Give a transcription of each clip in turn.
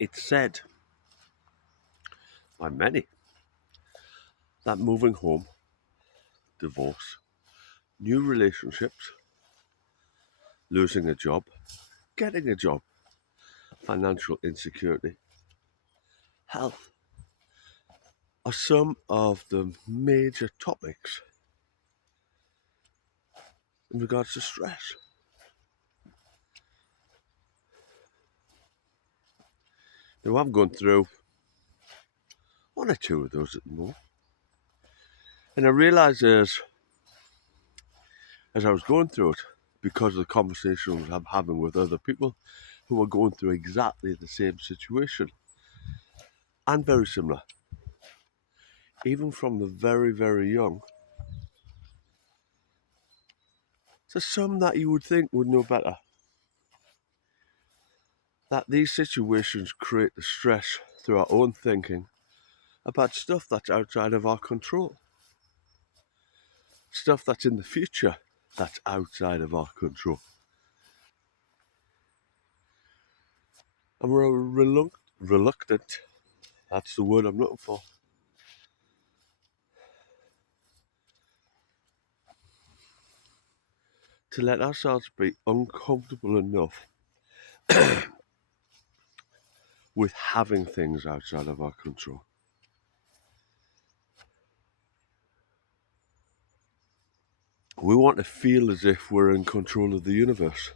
It's said by many that moving home, divorce, new relationships, losing a job, getting a job, financial insecurity, health are some of the major topics in regards to stress. Now, I'm going through one or two of those at the moment, and I realised as I was going through it, because of the conversations I'm having with other people who are going through exactly the same situation and very similar, even from the very, very young, to some that you would think would know better, that these situations create the stress through our own thinking about stuff that's outside of our control, stuff that's in the future that's outside of our control. And we're reluctant, that's the word I'm looking for, to let ourselves be uncomfortable enough with having things outside of our control. We want to feel as if we're in control of the universe.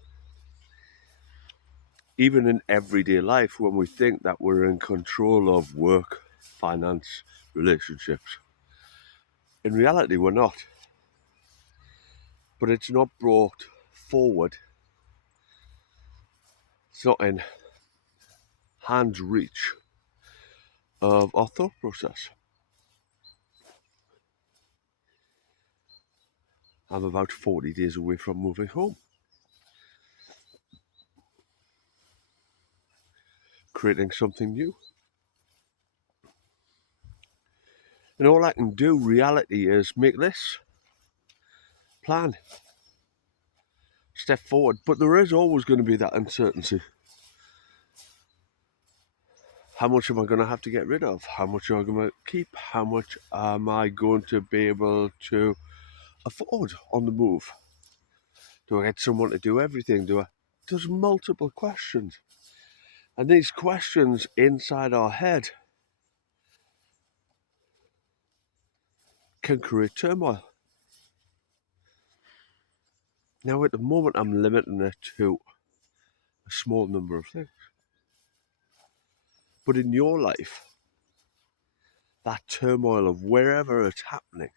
Even in everyday life, when we think that we're in control of work, finance, relationships, in reality we're not. But it's not brought forward, it's not in hand's reach of our thought process. I'm about 40 days away from moving home, creating something new. And all I can do, reality, is make this plan, step forward. But there is always going to be that uncertainty. How much am I going to have to get rid of? How much am I going to keep? How much am I going to be able to afford on the move? Do I get someone to do everything? There's multiple questions. And these questions inside our head can create turmoil. Now, at the moment, I'm limiting it to a small number of things. But in your life, that turmoil of wherever it's happening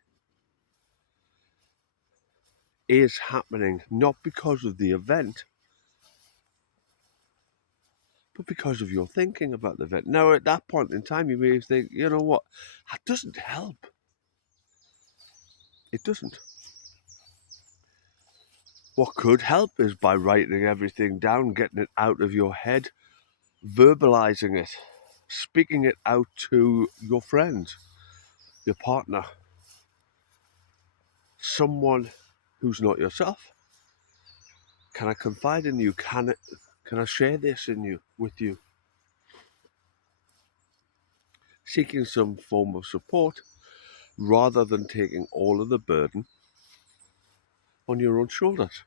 is happening not because of the event, but because of your thinking about the event. Now, at that point in time, you may think, you know what, that doesn't help. It doesn't. What could help is by writing everything down, getting it out of your head, verbalizing it, speaking it out to your friends, your partner, someone who's not yourself. Can I confide in you? Can I share this with you? Seeking some form of support rather than taking all of the burden on your own shoulders.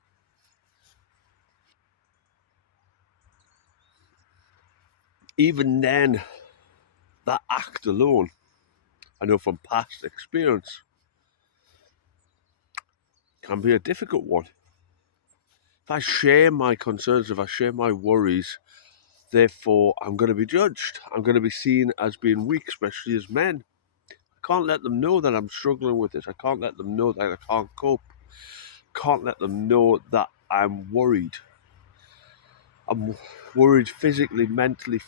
Even then, that act alone, I know from past experience, can be a difficult one. If I share my concerns, if I share my worries, therefore I'm going to be judged. I'm going to be seen as being weak, especially as men. I can't let them know that I'm struggling with this. I can't let them know that I can't cope. Can't let them know that I'm worried. I'm worried physically, mentally,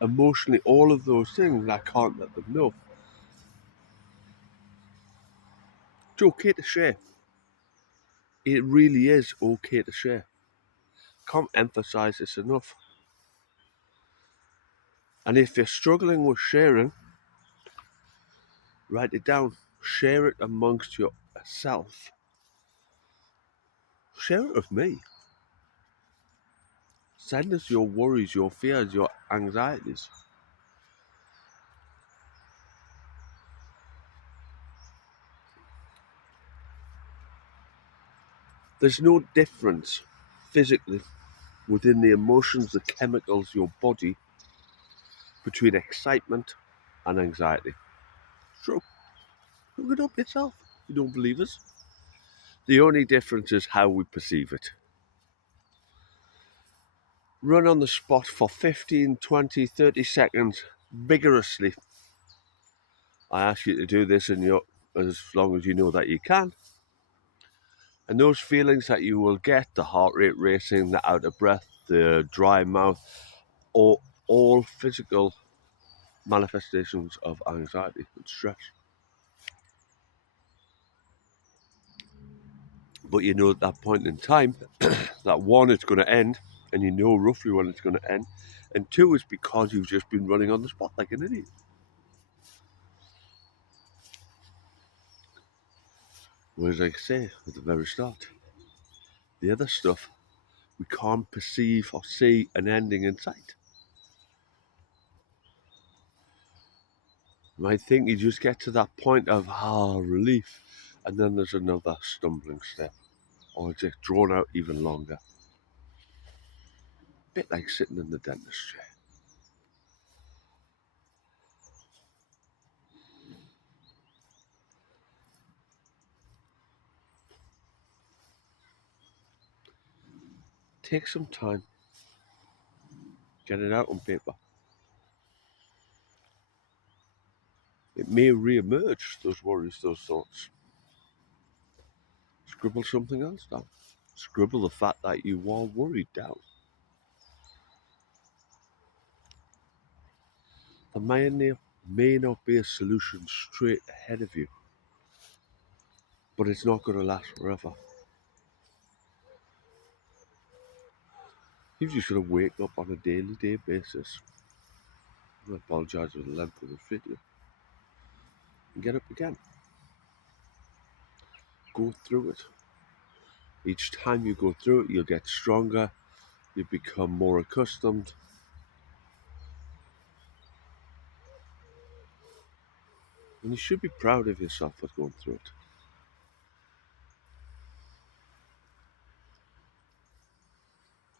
emotionally, all of those things. I can't let them know. It's okay to share. It really is okay to share. Can't emphasize this enough. And if you're struggling with sharing, write it down. Share it amongst yourself. Share it with me. Send us your worries, your fears, your anxieties. There's no difference physically within the emotions, the chemicals, your body between excitement and anxiety. It's true. Look it up yourself. You don't believe us. The only difference is how we perceive it. Run on the spot for 15, 20, 30 seconds vigorously. I ask you to do this as long as you know that you can. And those feelings that you will get, the heart rate racing, the out of breath, the dry mouth, are all physical manifestations of anxiety and stress. But you know at that point in time that one, it's going to end, and you know roughly when it's going to end, and two, is because you've just been running on the spot like an idiot. Whereas, like I say at the very start, the other stuff, we can't perceive or see an ending in sight. You might think you just get to that point of relief, and then there's another stumbling step, or it's just drawn out even longer. Bit like sitting in the dentist chair. Take some time, get it out on paper. It may re-emerge, those worries, those thoughts. Scribble something else down. Scribble the fact that you are worried down. There may not be a solution straight ahead of you, but it's not going to last forever. You've just got to wake up on a daily basis. I apologise for the length of the video. And get up again. Go through it. Each time you go through it, you'll get stronger. You become more accustomed. And you should be proud of yourself for going through it.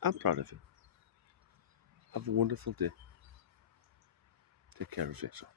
I'm proud of you. Have a wonderful day. Take care of yourself.